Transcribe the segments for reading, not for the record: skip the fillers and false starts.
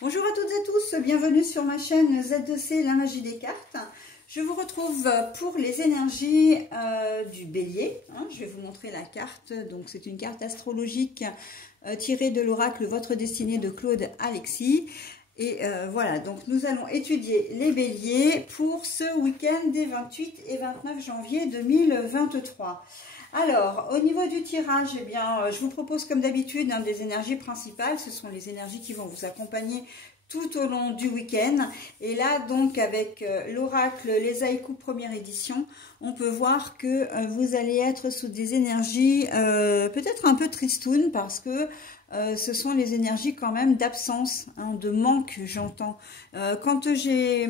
Bonjour à toutes et tous, bienvenue sur ma chaîne Z2C, la magie des cartes. Je vous retrouve pour les énergies du bélier. Je vais vous montrer la carte. Donc c'est une carte astrologique tirée de l'oracle Votre Destinée de Claude Alexis. Et voilà, donc nous allons étudier les béliers pour ce week-end des 28 et 29 janvier 2023. Alors, au niveau du tirage, eh bien, je vous propose comme d'habitude des énergies principales. Ce sont les énergies qui vont vous accompagner tout au long du week-end. Et là, donc, avec l'oracle Les Haïkus première édition, on peut voir que vous allez être sous des énergies peut-être un peu tristounes parce que ce sont les énergies quand même d'absence, de manque, j'entends. Quand j'ai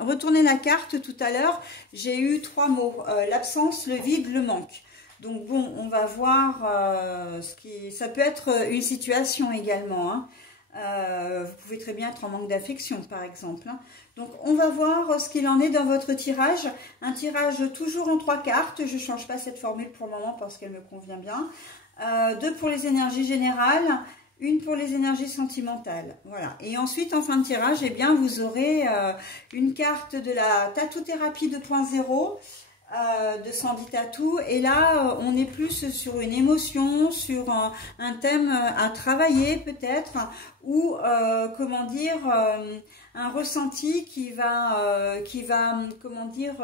retourné la carte tout à l'heure, j'ai eu trois mots, l'absence, le vide, le manque. Donc bon, on va voir ça peut être une situation également. Vous pouvez très bien être en manque d'affection par exemple. Donc on va voir ce qu'il en est dans votre tirage. Un tirage toujours en 3 cartes. Je ne change pas cette formule pour le moment parce qu'elle me convient bien. 2 pour les énergies générales, 1 pour les énergies sentimentales. Voilà. Et ensuite en fin de tirage, eh bien, vous aurez une carte de la Tattoo-thérapie 2.0. De Sandy Tattoo, et là on est plus sur une émotion, sur un thème à travailler peut-être, ou comment dire, un ressenti qui va comment dire,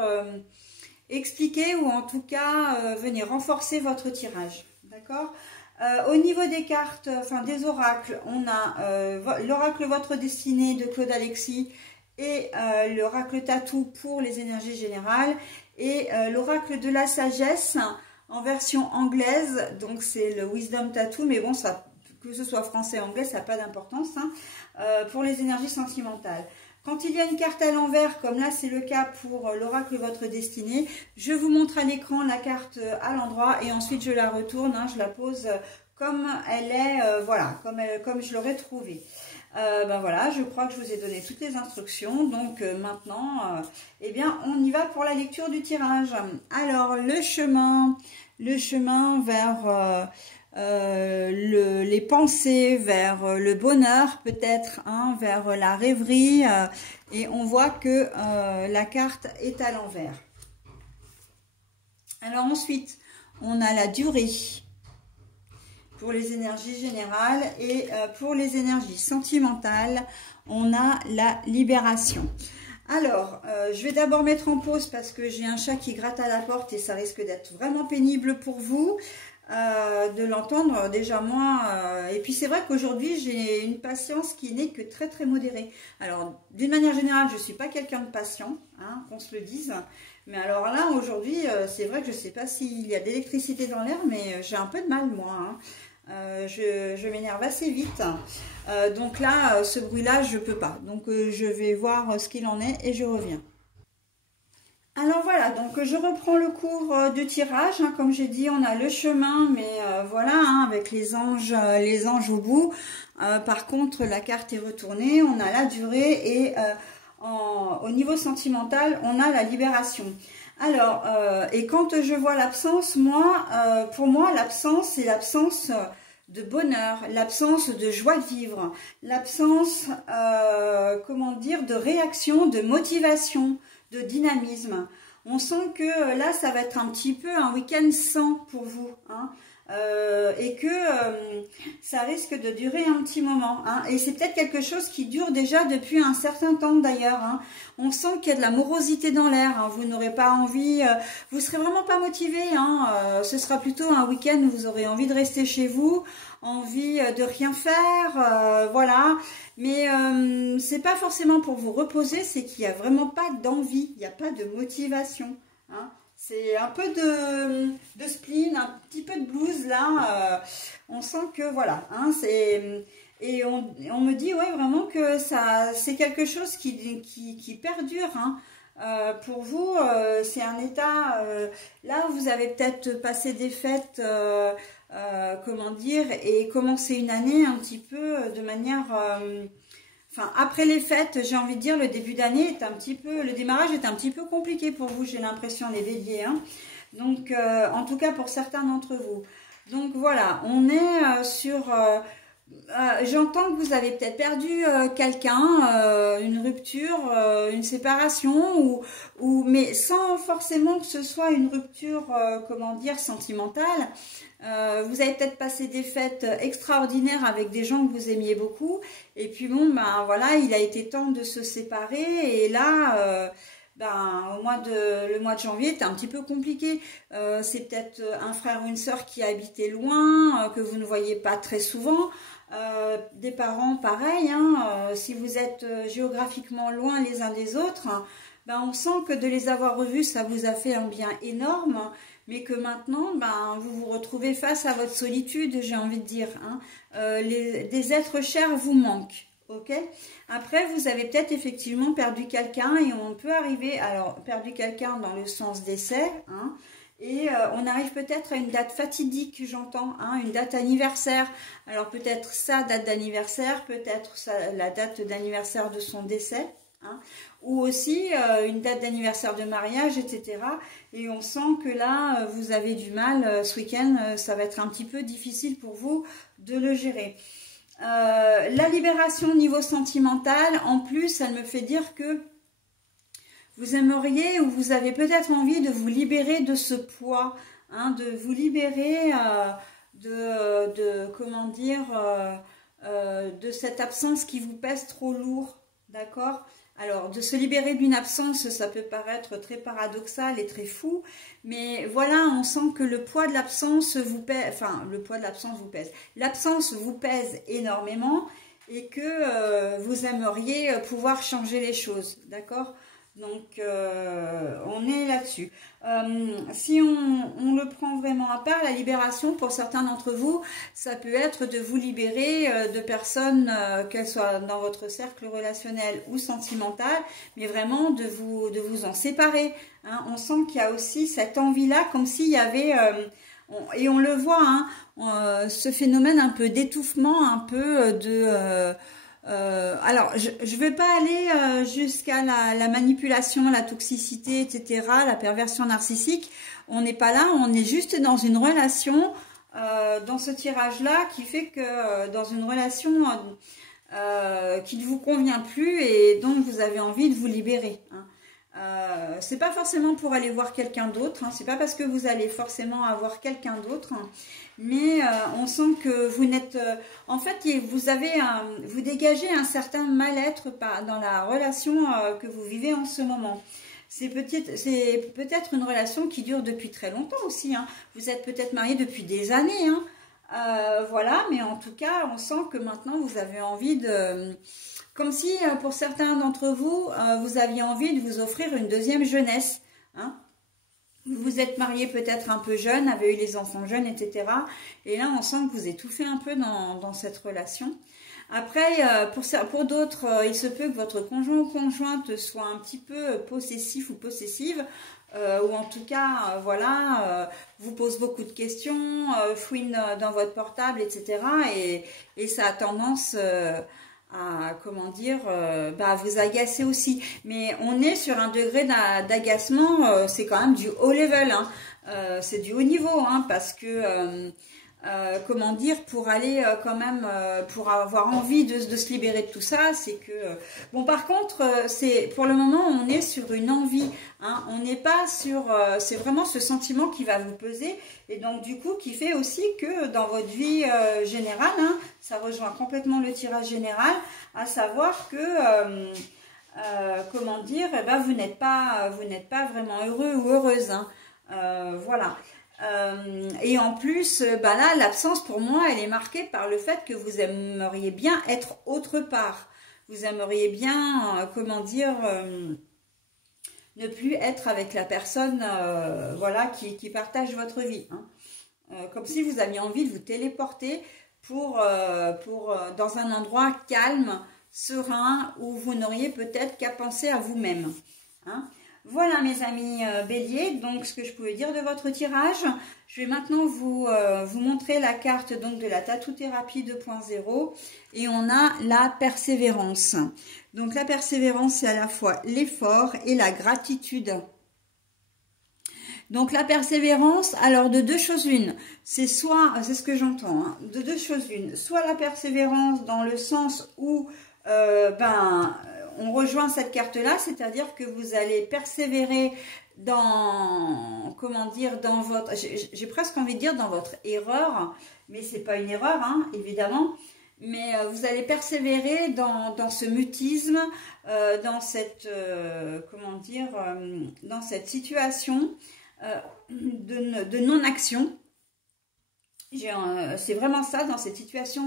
expliquer ou en tout cas venir renforcer votre tirage, d'accord. Au niveau des cartes, enfin des oracles, on a l'oracle Votre Destinée de Claude Alexis et l'oracle Tattoo pour les énergies générales, et l'oracle de la sagesse en version anglaise, donc c'est le Wisdom Tattoo, mais bon, ça, que ce soit français ou anglais, ça n'a pas d'importance, pour les énergies sentimentales. Quand il y a une carte à l'envers, comme là c'est le cas pour l'oracle Votre Destinée, je vous montre à l'écran la carte à l'endroit et ensuite je la retourne, je la pose comme elle est, voilà, comme je l'aurais trouvée. Ben voilà, je crois que je vous ai donné toutes les instructions. Donc maintenant, eh bien, on y va pour la lecture du tirage. Alors, le chemin vers les pensées, vers le bonheur peut-être, vers la rêverie. Et on voit que la carte est à l'envers. Alors ensuite, on a la durée pour les énergies générales, et pour les énergies sentimentales, on a la libération. Alors, je vais d'abord mettre en pause parce que j'ai un chat qui gratte à la porte et ça risque d'être vraiment pénible pour vous de l'entendre, déjà moi. Et puis c'est vrai qu'aujourd'hui, j'ai une patience qui n'est que très très modérée. Alors, d'une manière générale, je ne suis pas quelqu'un de patient, qu'on se le dise. Mais alors là, aujourd'hui, c'est vrai que je ne sais pas s'il y a d'électricité dans l'air, mais j'ai un peu de mal, moi. Je m'énerve assez vite. Donc là, ce bruit-là, je ne peux pas. Donc je vais voir ce qu'il en est et je reviens. Alors voilà, donc je reprends le cours du tirage. Comme j'ai dit, on a le chemin, mais voilà, avec les anges au bout. Par contre, la carte est retournée. On a la durée et au niveau sentimental, on a la libération. Alors, et quand je vois l'absence, moi, pour moi, l'absence, c'est l'absence de bonheur, l'absence de joie de vivre, l'absence, comment dire, de réaction, de motivation, de dynamisme. On sent que là, ça va être un petit peu un week-end sans pour vous, et que ça risque de durer un petit moment. Et c'est peut-être quelque chose qui dure déjà depuis un certain temps d'ailleurs. On sent qu'il y a de la morosité dans l'air. Vous n'aurez pas envie, vous serez vraiment pas motivé. Ce sera plutôt un week-end où vous aurez envie de rester chez vous, envie de rien faire, voilà. Mais c'est pas forcément pour vous reposer, c'est qu'il n'y a vraiment pas d'envie, il n'y a pas de motivation. C'est un peu de spleen, un petit peu de blues là. On sent que voilà, et on me dit ouais vraiment que ça, c'est quelque chose qui perdure. Pour vous, c'est un état. Là, vous avez peut-être passé des fêtes, comment dire, et commencé une année un petit peu de manière. Enfin, après les fêtes, j'ai envie de dire, le début d'année est un petit peu, le démarrage est un petit peu compliqué pour vous, j'ai l'impression, les béliers. Donc, en tout cas pour certains d'entre vous. Donc voilà, on est sur J'entends que vous avez peut-être perdu quelqu'un, une rupture, une séparation, mais sans forcément que ce soit une rupture, comment dire, sentimentale. Vous avez peut-être passé des fêtes extraordinaires avec des gens que vous aimiez beaucoup, et puis bon, ben voilà, il a été temps de se séparer, et là, ben, le mois de janvier était un petit peu compliqué. C'est peut-être un frère ou une sœur qui habitait loin, que vous ne voyez pas très souvent. Des parents, pareil, hein, si vous êtes géographiquement loin les uns des autres, ben, on sent que de les avoir revus, ça vous a fait un bien énorme, mais que maintenant, ben, vous vous retrouvez face à votre solitude, j'ai envie de dire. Hein. Des êtres chers vous manquent. Ok. Après, vous avez peut-être effectivement perdu quelqu'un et on peut arriver, alors perdu quelqu'un dans le sens décès, hein, et on arrive peut-être à une date fatidique, j'entends, hein, une date anniversaire. Alors peut-être sa date d'anniversaire, peut-être la date d'anniversaire de son décès, hein, ou aussi une date d'anniversaire de mariage, etc. Et on sent que là, vous avez du mal ce week-end, ça va être un petit peu difficile pour vous de le gérer. La libération au niveau sentimental, en plus, elle me fait dire que vous aimeriez ou vous avez peut-être envie de vous libérer de ce poids, hein, de vous libérer comment dire, de cette absence qui vous pèse trop lourd, d'accord? Alors, de se libérer d'une absence, ça peut paraître très paradoxal et très fou, mais voilà, on sent que le poids de l'absence vous pèse, enfin, le poids de l'absence vous pèse. L'absence vous pèse énormément et que vous aimeriez pouvoir changer les choses, d'accord? Donc, on est là-dessus. Si on le prend vraiment à part, la libération, pour certains d'entre vous, ça peut être de vous libérer de personnes, qu'elles soient dans votre cercle relationnel ou sentimental, mais vraiment de vous en séparer. Hein. On sent qu'il y a aussi cette envie-là, comme s'il y avait... et on le voit, hein, ce phénomène un peu d'étouffement, un peu alors, je ne vais pas aller jusqu'à la manipulation, la toxicité, etc., la perversion narcissique. On n'est pas là, on est juste dans une relation, dans ce tirage-là, qui fait que dans une relation qui ne vous convient plus et dont vous avez envie de vous libérer. Hein. C'est pas forcément pour aller voir quelqu'un d'autre, hein, c'est pas parce que vous allez forcément avoir quelqu'un d'autre, hein, mais on sent que vous n'êtes... en fait, vous dégagez un certain mal-être dans la relation que vous vivez en ce moment. C'est peut-être une relation qui dure depuis très longtemps aussi, hein. Vous êtes peut-être mariés depuis des années, hein. Voilà, mais en tout cas, on sent que maintenant vous avez envie de... Comme si, pour certains d'entre vous, vous aviez envie de vous offrir une deuxième jeunesse. Hein. Vous vous êtes marié peut-être un peu jeune, avez eu les enfants jeunes, etc. Et là, on sent que vous étouffez un peu dans cette relation. Après, pour d'autres, il se peut que votre conjoint ou conjointe soit un petit peu possessif ou possessive, ou en tout cas, voilà, vous pose beaucoup de questions, fouine dans votre portable, etc. Et ça a tendance... à, comment dire, vous agacer aussi. Mais on est sur un degré d'agacement, c'est quand même du haut level, hein. C'est du haut niveau, hein, parce que, comment dire, pour aller quand même, pour avoir envie de se libérer de tout ça, c'est que... bon, par contre, pour le moment, on est sur une envie, hein, on n'est pas sur... c'est vraiment ce sentiment qui va vous peser, et donc du coup, qui fait aussi que dans votre vie générale, hein, ça rejoint complètement le tirage général, à savoir que... comment dire, eh ben, vous n'êtes pas vraiment heureux ou heureuse, hein. Voilà. Et en plus, là, l'absence pour moi, elle est marquée par le fait que vous aimeriez bien être autre part. Vous aimeriez bien, comment dire, ne plus être avec la personne, voilà, qui partage votre vie. Hein. Comme si vous aviez envie de vous téléporter dans un endroit calme, serein, où vous n'auriez peut-être qu'à penser à vous-même. Hein. Voilà mes amis béliers, donc ce que je pouvais dire de votre tirage. Je vais maintenant vous montrer la carte donc de la tatou-thérapie 2.0 et on a la persévérance. Donc la persévérance, c'est à la fois l'effort et la gratitude. Donc la persévérance, alors de deux choses une, c'est soit, c'est ce que j'entends, hein, de deux choses une, soit la persévérance dans le sens où on rejoint cette carte-là, c'est-à-dire que vous allez persévérer dans, comment dire, dans votre, j'ai presque envie de dire dans votre erreur, mais c'est pas une erreur, hein, évidemment, mais vous allez persévérer dans ce mutisme, dans cette, comment dire, dans cette situation de non-action. C'est vraiment ça, dans cette situation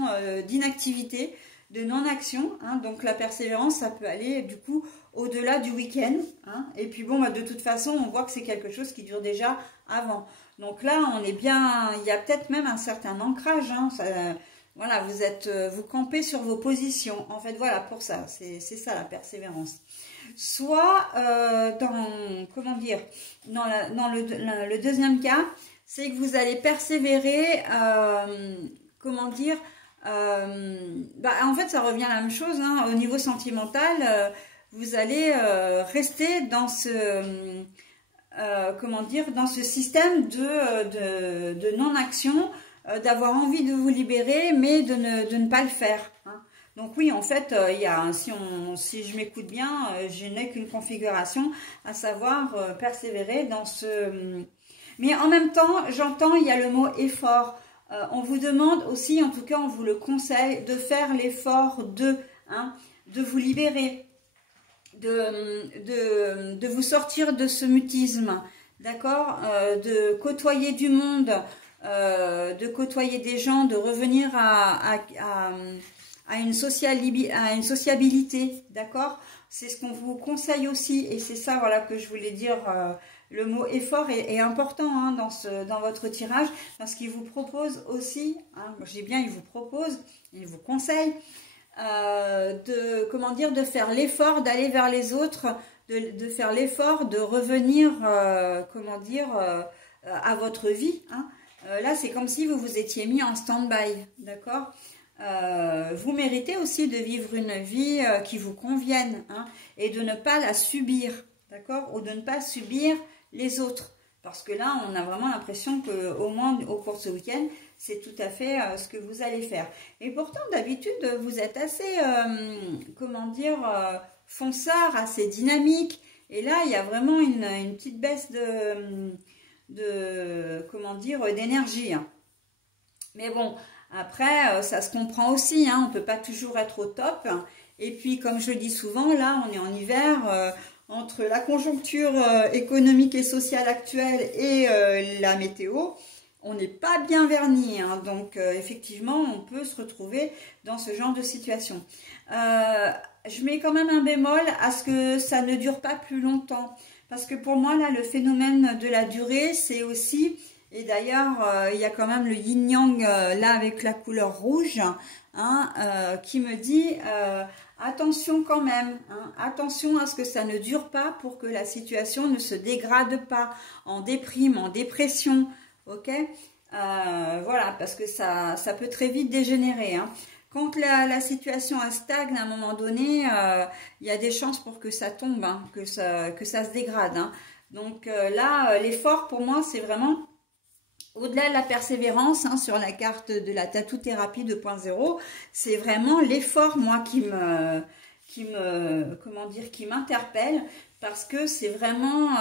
d'inactivité, de non-action, hein. Donc la persévérance, ça peut aller du coup au-delà du week-end, hein. Et puis bon, de toute façon, on voit que c'est quelque chose qui dure déjà avant. Donc là, on est bien, il y a peut-être même un certain ancrage, hein. Voilà, vous campez sur vos positions. En fait, voilà, pour ça, c'est ça la persévérance. Soit comment dire, dans le deuxième cas, c'est que vous allez persévérer, comment dire, en fait, ça revient à la même chose, hein. Au niveau sentimental, vous allez rester dans ce, comment dire, dans ce système de non-action, d'avoir envie de vous libérer, mais de ne pas le faire, hein. Donc oui, en fait, si je m'écoute bien, je n'ai qu'une configuration, à savoir persévérer dans ce... Mais en même temps, j'entends, il y a le mot effort. On vous demande aussi, en tout cas, on vous le conseille, de faire l'effort de vous libérer, de vous sortir de ce mutisme, d'accord, de côtoyer du monde, de côtoyer des gens, de revenir à une sociabilité, d'accord. C'est ce qu'on vous conseille aussi, et c'est ça, voilà, que je voulais dire. Le mot effort est important, hein, dans votre tirage, parce qu'il vous propose aussi, hein, j'ai bien, il vous propose, il vous conseille de faire l'effort d'aller vers les autres, de faire l'effort de revenir, à votre vie, hein. Là, c'est comme si vous vous étiez mis en stand-by, d'accord. Vous méritez aussi de vivre une vie qui vous convienne, hein, et de ne pas la subir, d'accord, ou de ne pas subir les autres, parce que là on a vraiment l'impression que au moins au cours de ce week-end c'est tout à fait ce que vous allez faire. Et pourtant d'habitude vous êtes assez comment dire, fonceur, assez dynamique, et là il y a vraiment une petite baisse comment dire, d'énergie, hein. Mais bon, après ça se comprend aussi, hein, on peut pas toujours être au top, et puis comme je le dis souvent, là on est en hiver, entre la conjoncture économique et sociale actuelle et la météo, on n'est pas bien verni, hein. Donc effectivement, on peut se retrouver dans ce genre de situation. Je mets quand même un bémol à ce que ça ne dure pas plus longtemps. Parce que pour moi, là, le phénomène de la durée, c'est aussi... Et d'ailleurs, il y a quand même le yin-yang, là, avec la couleur rouge, hein, qui me dit... attention quand même, hein, attention à ce que ça ne dure pas pour que la situation ne se dégrade pas en déprime, en dépression, ok, voilà, parce que ça peut très vite dégénérer, hein. Quand la situation stagne à un moment donné, il y a des chances pour que ça tombe, hein, que ça se dégrade, hein. Donc là, l'effort pour moi, c'est vraiment... Au-delà de la persévérance, hein, sur la carte de la tattoo thérapie 2.0, c'est vraiment l'effort, moi, qui m'interpelle, parce que c'est vraiment,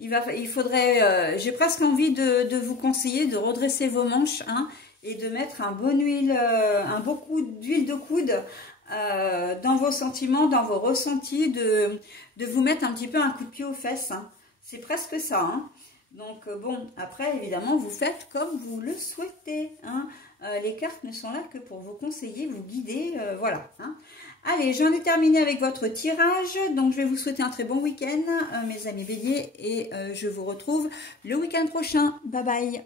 il faudrait, j'ai presque envie de vous conseiller de redresser vos manches, hein, et de mettre un beau coup d'huile de coude dans vos sentiments, dans vos ressentis, de vous mettre un petit peu un coup de pied aux fesses, hein. C'est presque ça, hein. Donc bon, après évidemment vous faites comme vous le souhaitez, hein. Les cartes ne sont là que pour vous conseiller, vous guider, voilà, hein. Allez, j'en ai terminé avec votre tirage, donc je vais vous souhaiter un très bon week-end, mes amis béliers, et je vous retrouve le week-end prochain. Bye bye.